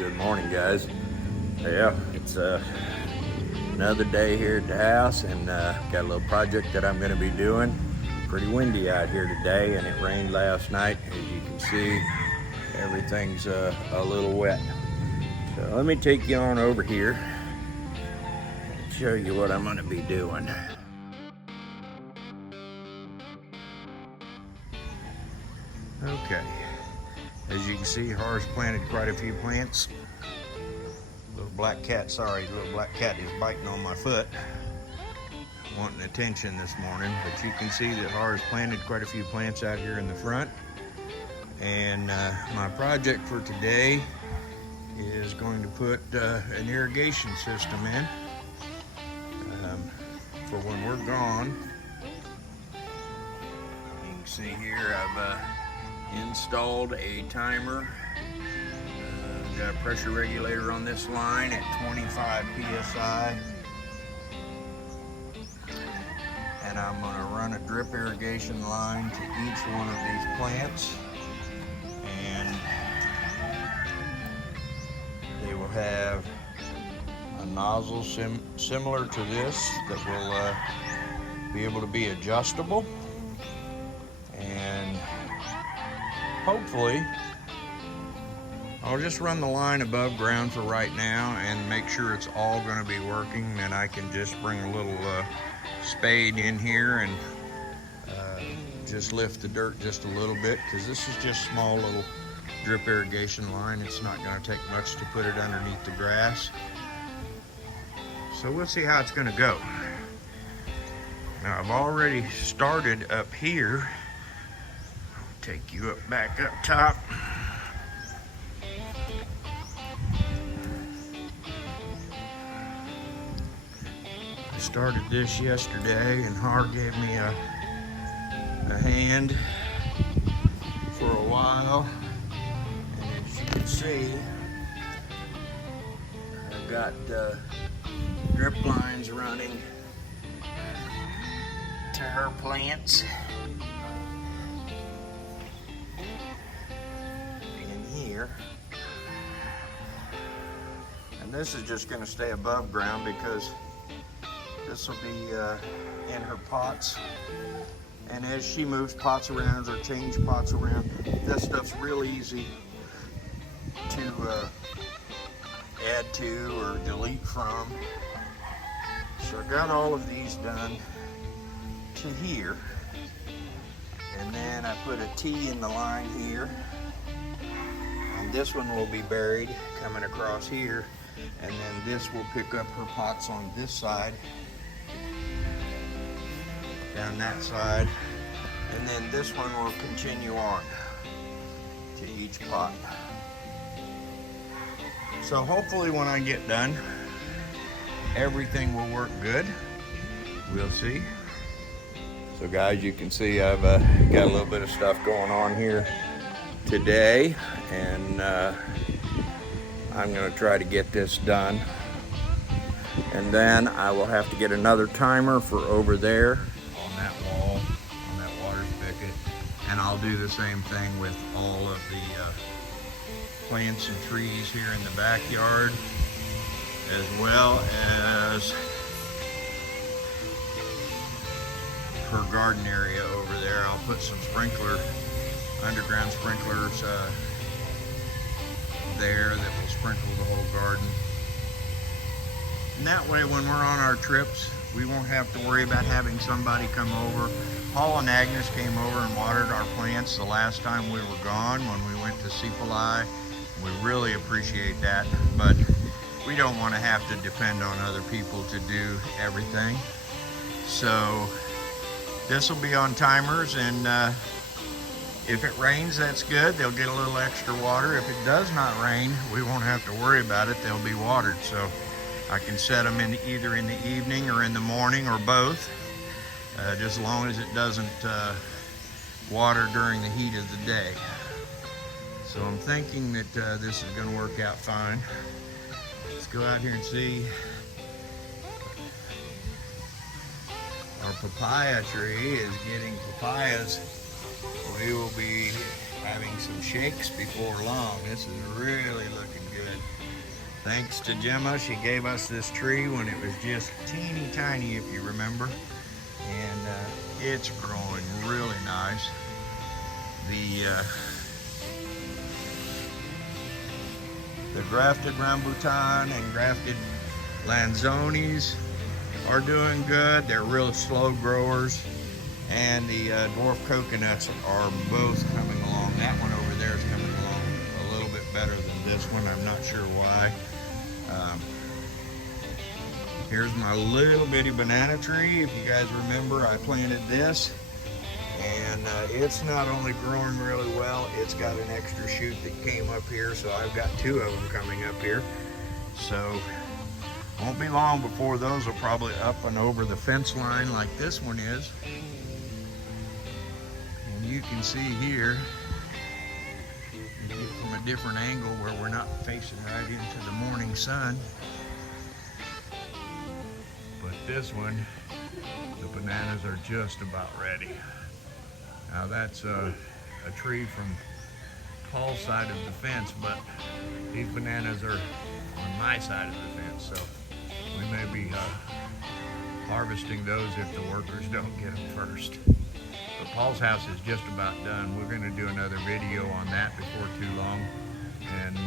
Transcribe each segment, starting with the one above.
Good morning, guys. Yeah, it's another day here at the house, and got a little project that I'm going to be doing. Pretty windy out here today, and it rained last night. As you can see, everything's a little wet. So let me take you on over here and show you what I'm going to be doing. Okay, as you can see, Har's planted quite a few plants. Little black cat is biting on my foot, wanting attention this morning. But you can see that Har's planted quite a few plants out here in the front. And my project for today is going to put an irrigation system in for when we're gone. You can see here I've installed a timer. Got a pressure regulator on this line at 25 psi, and I'm going to run a drip irrigation line to each one of these plants, and they will have a nozzle similar to this that will be able to be adjustable, and hopefully I'll just run the line above ground for right now and make sure it's all going to be working. Then I can just bring a little spade in here and just lift the dirt just a little bit, because this is just small little drip irrigation line. It's not going to take much to put it underneath the grass. So we'll see how it's going to go. Now I've already started up here. I'll take you back up top. Started this yesterday, and Har gave me a hand for a while, and as you can see, I've got drip lines running to her plants in here, and this is just going to stay above ground because this will be in her pots, and as she moves pots around or change pots around, this stuff's real easy to add to or delete from. So I got all of these done to here, and then I put a T in the line here, and this one will be buried coming across here, and then this will pick up her pots on this side, down that side, and then this one will continue on to each pot. So hopefully when I get done, everything will work good. We'll see. So guys, you can see I've got a little bit of stuff going on here today, and I'm going to try to get this done, and then I will have to get another timer for over there on that wall, on that water spigot, and I'll do the same thing with all of the plants and trees here in the backyard, as well as her garden area over there. I'll put some underground sprinklers there that will sprinkle the whole garden. And that way, when we're on our trips, we won't have to worry about having somebody come over. Paul and Agnes came over and watered our plants the last time we were gone when we went to Sepulai. We really appreciate that, but we don't want to have to depend on other people to do everything. So this will be on timers, and if it rains, that's good. They'll get a little extra water. If it does not rain, we won't have to worry about it. They'll be watered. So I can set them in either in the evening or in the morning, or both, just as long as it doesn't water during the heat of the day. So I'm thinking that this is going to work out fine. Let's go out here and see. Our papaya tree is getting papayas. We will be having some shakes before long. This is really looking good. Thanks to Gemma, she gave us this tree when it was just teeny tiny, if you remember. And it's growing really nice. The grafted rambutan and grafted lanzones are doing good. They're real slow growers. And the dwarf coconuts are both coming along. That one over there is coming along a little bit better than this one. I'm not sure why. Here's my little bitty banana tree. If you guys remember, I planted this. And it's not only growing really well, it's got an extra shoot that came up here. So I've got 2 of them coming up here. So won't be long before those will probably up and over the fence line like this one is. And you can see here, from a different angle where we're not facing right into the morning sun. But this one, the bananas are just about ready. Now that's a tree from Paul's side of the fence, but these bananas are on my side of the fence, so we may be harvesting those if the workers don't get them first. But Paul's house is just about done. We're going to do another video on that before too long and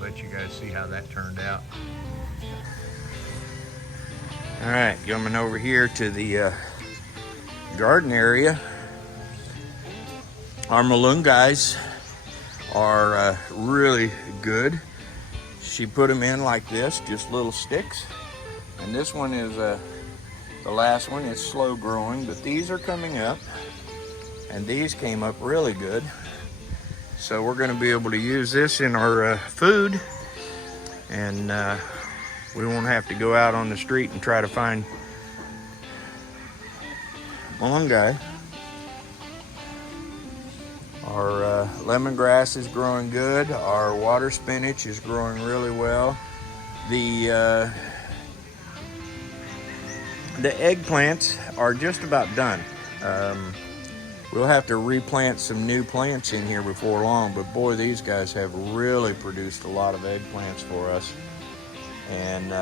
let you guys see how that turned out. All right, coming over here to the garden area. Our malunggais are really good. She put them in like this, just little sticks. And this one is the last one. It's slow growing, but these are coming up. And these came up really good. So we're gonna be able to use this in our food. And we won't have to go out on the street and try to find malunggais. Our lemongrass is growing good. Our water spinach is growing really well. The eggplants are just about done. We'll have to replant some new plants in here before long, but boy, these guys have really produced a lot of eggplants for us. And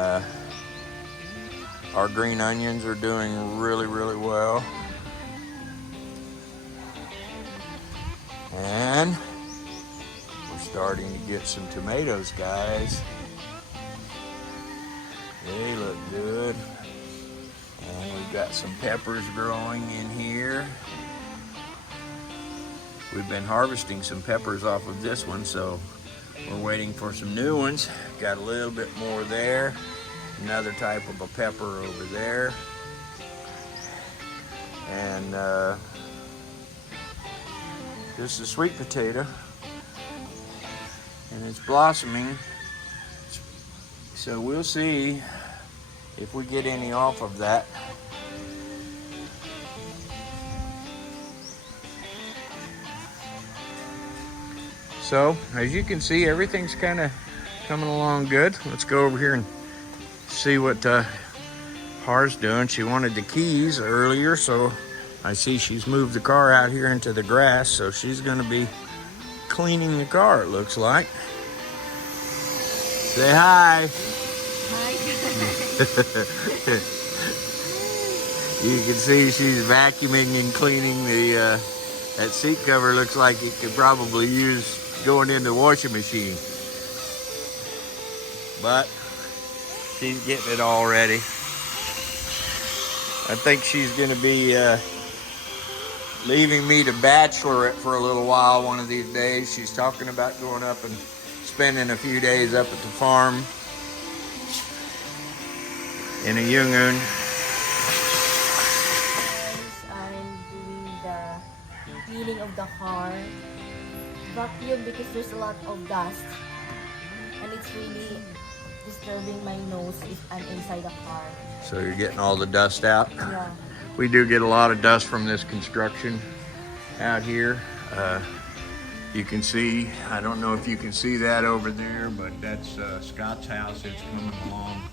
our green onions are doing really, really well. And we're starting to get some tomatoes, guys. They look good. And we've got some peppers growing in here. We've been harvesting some peppers off of this one, so we're waiting for some new ones. Got a little bit more there. Another type of a pepper over there. And this is sweet potato, and it's blossoming, so we'll see if we get any off of that. So as you can see, everything's kind of coming along good. Let's go over here and see what Har's doing. She wanted the keys earlier, so I see she's moved the car out here into the grass, so she's going to be cleaning the car, it looks like. Say hi. Hi. You can see she's vacuuming and cleaning the, that seat cover looks like it could probably use going in the washing machine. But she's getting it all ready. I think she's going to be leaving me to bachelorette for a little while one of these days. She's talking about going up and spending a few days up at the farm in a Yungun. I'm doing the cleaning of the car. Vacuum because there's a lot of dust. And it's really disturbing my nose if I'm inside the car. So you're getting all the dust out? Yeah. We do get a lot of dust from this construction out here. You can see, I don't know if you can see that over there, but that's Scott's house. It's coming along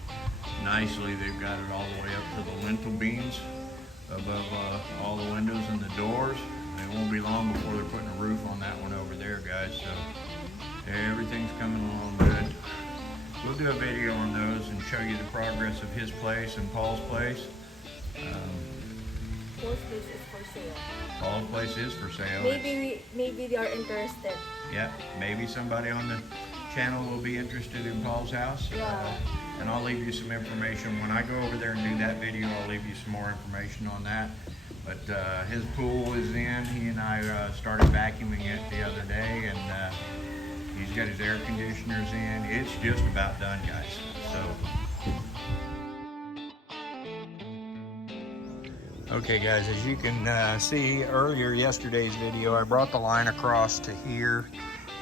nicely. They've got it all the way up to the lintel beams above all the windows and the doors. It won't be long before they're putting a roof on that one over there, guys. So everything's coming along good. we'll do a video on those and show you the progress of his place and Paul's place. Paul's place is for sale. Paul's place is for sale. Maybe they are interested. Yeah, maybe somebody on the channel will be interested in Paul's house. Yeah. And I'll leave you some information. When I go over there and do that video, I'll leave you some more information on that. But his pool is in. He and I started vacuuming it the other day, and he's got his air conditioners in. It's just about done, guys. So, okay guys, as you can see earlier yesterday's video, I brought the line across to here,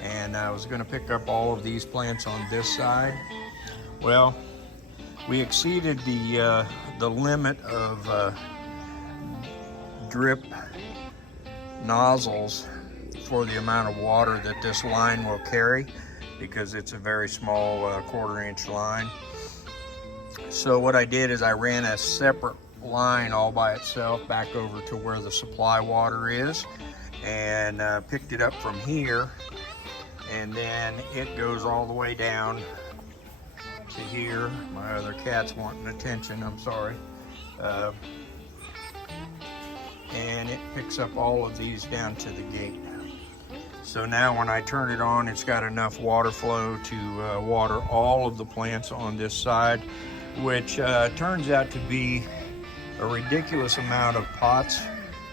and I was going to pick up all of these plants on this side. Well, we exceeded the limit of drip nozzles for the amount of water that this line will carry, because it's a very small 1/4 inch line. So what I did is I ran a separate line all by itself back over to where the supply water is, and picked it up from here, and then it goes all the way down to here. My other cat's wanting attention, I'm sorry. And it picks up all of these down to the gate. So now when I turn it on, it's got enough water flow to water all of the plants on this side, which turns out to be a ridiculous amount of pots,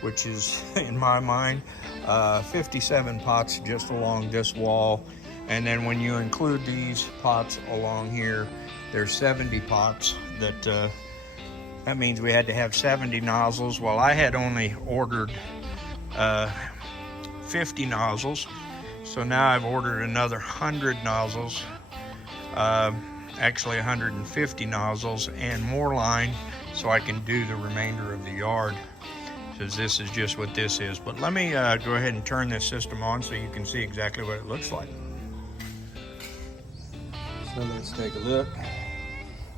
which is, in my mind, 57 pots just along this wall. And then when you include these pots along here, there's 70 pots. That means we had to have 70 nozzles. Well, I had only ordered 50 nozzles. So now I've ordered another 100 nozzles, actually 150 nozzles, and more line so I can do the remainder of the yard, because this is just what this is. But let me go ahead and turn this system on so you can see exactly what it looks like. So let's take a look.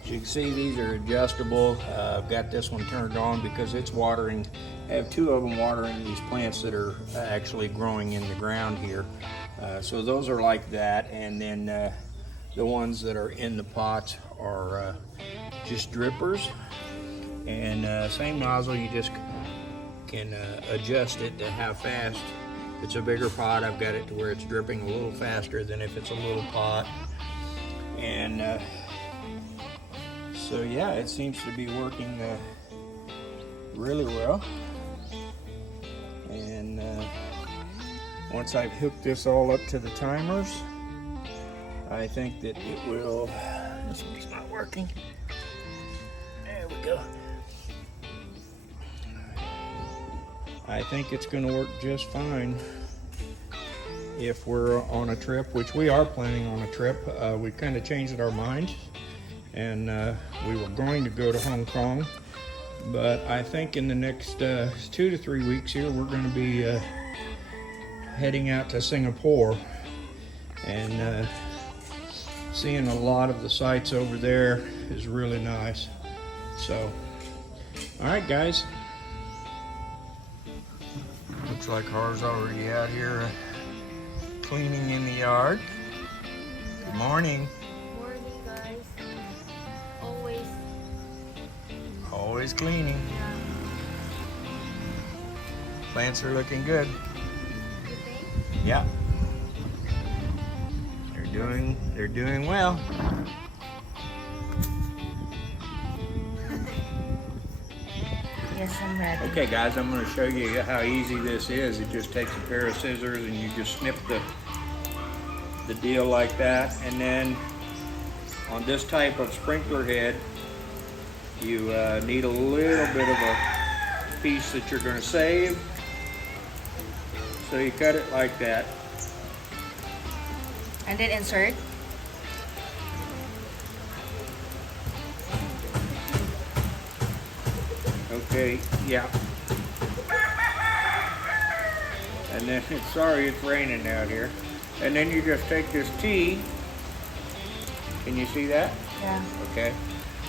As you can see, these are adjustable. I've got this one turned on because it's watering. I have 2 of them watering these plants that are actually growing in the ground here. So those are like that, and then the ones that are in the pots are just drippers. And same nozzle, you just can adjust it to how fast. If it's a bigger pot, I've got it to where it's dripping a little faster than if it's a little pot. And so yeah, it seems to be working really well. And once I've hooked this all up to the timers, I think that it will. This one's not working. There we go. I think it's going to work just fine if we're on a trip, which we are planning on a trip. We kind of changed our minds, and we were going to go to Hong Kong, but I think in the next 2 to 3 weeks here, we're going to be heading out to Singapore and seeing a lot of the sights over there is really nice. So, all right, guys. Looks like Har's already out here cleaning in the yard. Good morning. Morning, guys. Always cleaning. Yeah. Plants are looking good. You think? Yeah. They're doing well. Yes, I'm ready. Okay guys, I'm going to show you how easy this is. It just takes a pair of scissors and you just snip the deal like that, and then on this type of sprinkler head you need a little bit of a piece that you're going to save, so you cut it like that. And then insert. Okay, yeah. And then, sorry it's raining out here. And then you just take this T, can you see that? Yeah. Okay.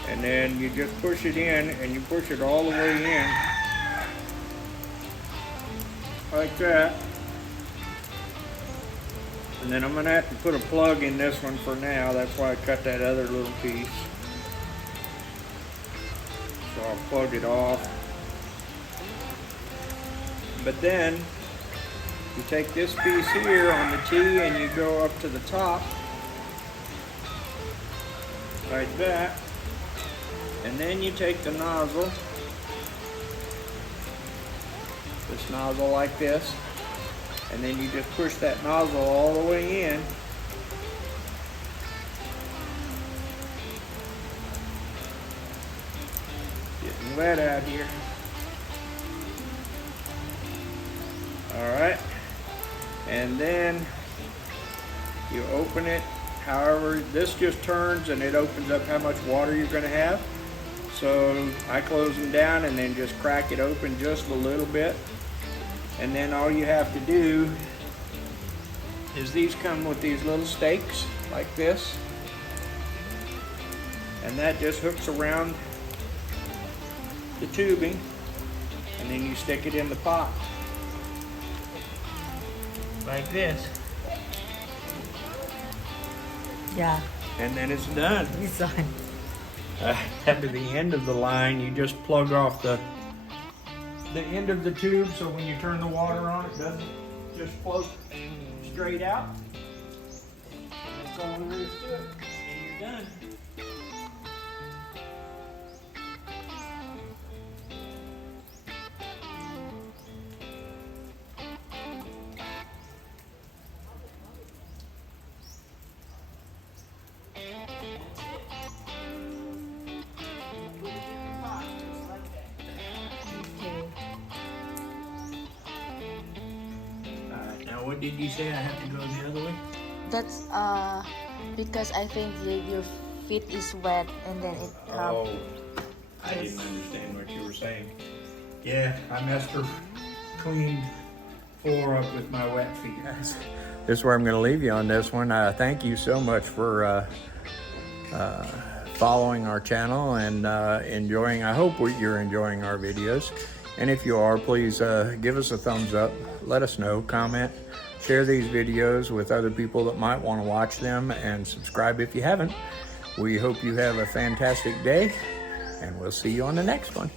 And then you just push it in, and you push it all the way in. Like that. And then I'm gonna have to put a plug in this one for now. That's why I cut that other little piece. So I'll plug it off. But then you take this piece here on the T and you go up to the top like that. And then you take the nozzle, this nozzle like this, and then you just push that nozzle all the way in. Getting wet out here. Alright, and then you open it. However, this just turns and it opens up how much water you're going to have. So I close them down and then just crack it open just a little bit. And then all you have to do is these come with these little stakes like this. And that just hooks around the tubing. And then you stick it in the pot. Like this. Yeah. And then it's done. It's on. At the end of the line, you just plug off the end of the tube, so when you turn the water on, it doesn't just float straight out. That's all there is to it, and you're done. What did you say? I have to go the other way? That's because I think your feet is wet and then it Oh, I didn't understand what you were saying. Yeah, I messed her clean floor up with my wet feet. This is where I'm going to leave you on this one. Thank you so much for following our channel and enjoying. I hope you're enjoying our videos. And if you are, please give us a thumbs up. Let us know, comment, share these videos with other people that might want to watch them, and subscribe if you haven't. We hope you have a fantastic day, and we'll see you on the next one.